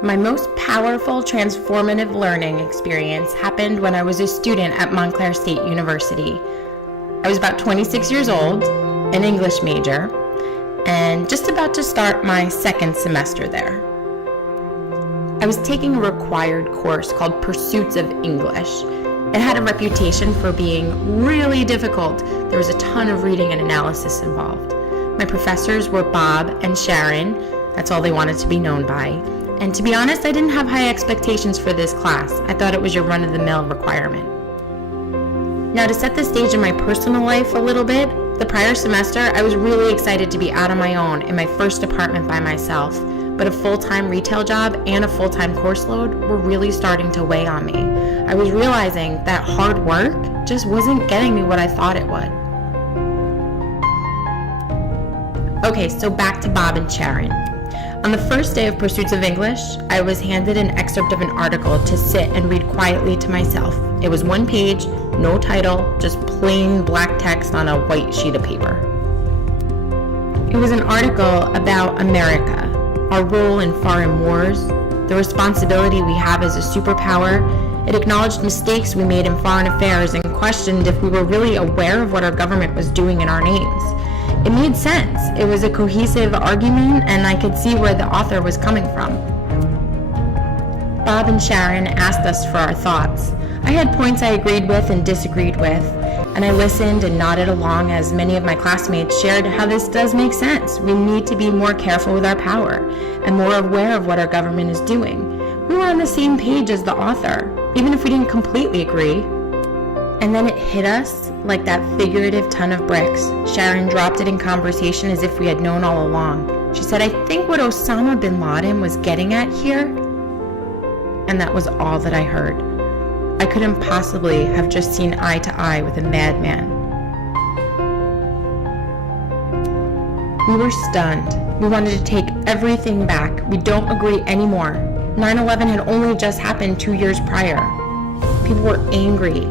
My most powerful transformative learning experience happened when I was a student at Montclair State University. I was about 26 years old, an English major, and just about to start my second semester there. I was taking a required course called Pursuits of English. It had a reputation for being really difficult. There was a ton of reading and analysis involved. My professors were Bob and Sharon. That's all they wanted to be known by. And to be honest, I didn't have high expectations for this class. I thought it was your run-of-the-mill requirement. Now, to set the stage in my personal life a little bit, the prior semester, I was really excited to be out on my own in my first apartment by myself. But a full-time retail job and a full-time course load were really starting to weigh on me. I was realizing that hard work just wasn't getting me what I thought it would. Okay, so back to Bob and Sharon. On the first day of Pursuits of English, I was handed an excerpt of an article to sit and read quietly to myself. It was one page, no title, just plain black text on a white sheet of paper. It was an article about America, our role in foreign wars, the responsibility we have as a superpower. It acknowledged mistakes we made in foreign affairs and questioned if we were really aware of what our government was doing in our names. It made sense. It was a cohesive argument, and I could see where the author was coming from. Bob and Sharon asked us for our thoughts. I had points I agreed with and disagreed with, and I listened and nodded along as many of my classmates shared how this does make sense. We need to be more careful with our power and more aware of what our government is doing. We were on the same page as the author, even if we didn't completely agree. And then it hit us like that figurative ton of bricks. Sharon dropped it in conversation as if we had known all along. She said, "I think what Osama bin Laden was getting at here," and that was all that I heard. I couldn't possibly have just seen eye to eye with a madman. We were stunned. We wanted to take everything back. We don't agree anymore. 9/11 had only just happened 2 years prior. People were angry.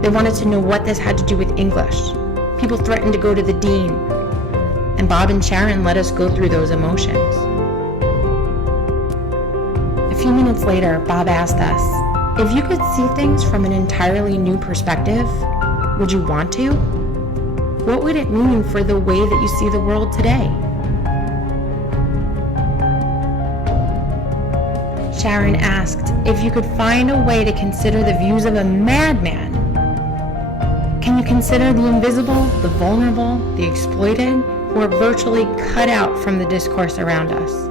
They wanted to know what this had to do with English. People threatened to go to the dean. And Bob and Sharon let us go through those emotions. A few minutes later, Bob asked us, "If you could see things from an entirely new perspective, would you want to? What would it mean for the way that you see the world today?" Sharon asked, "If you could find a way to consider the views of a madman, can you consider the invisible, the vulnerable, the exploited, who are virtually cut out from the discourse around us?"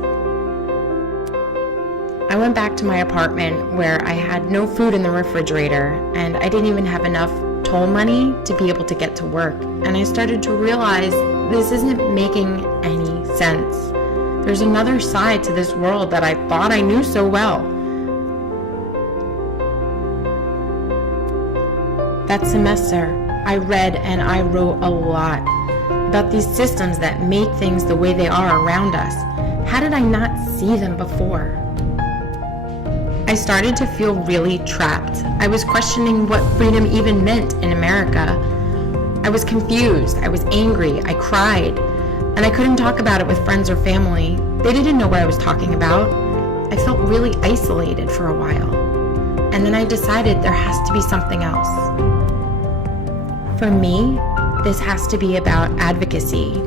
I went back to my apartment where I had no food in the refrigerator and I didn't even have enough toll money to be able to get to work. And I started to realize this isn't making any sense. There's another side to this world that I thought I knew so well. That semester, I read and I wrote a lot about these systems that make things the way they are around us. How did I not see them before? I started to feel really trapped. I was questioning what freedom even meant in America. I was confused, I was angry, I cried, and I couldn't talk about it with friends or family. They didn't know what I was talking about. I felt really isolated for a while. And then I decided there has to be something else. For me, this has to be about advocacy.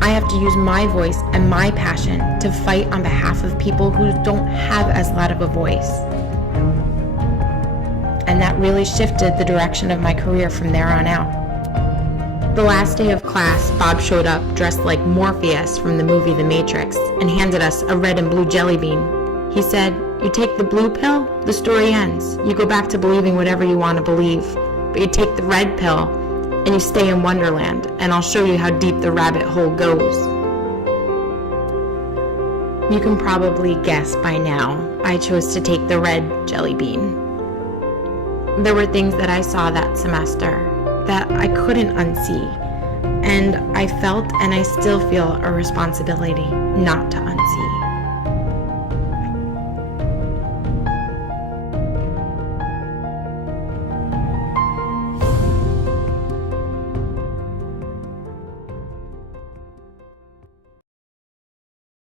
I have to use my voice and my passion to fight on behalf of people who don't have as loud of a voice. And that really shifted the direction of my career from there on out. The last day of class, Bob showed up dressed like Morpheus from the movie The Matrix and handed us a red and blue jelly bean. He said, "You take the blue pill, the story ends. You go back to believing whatever you want to believe. But you take the red pill, and you stay in Wonderland, and I'll show you how deep the rabbit hole goes." You can probably guess by now, I chose to take the red jelly bean. There were things that I saw that semester that I couldn't unsee, and I felt and I still feel a responsibility not to unsee.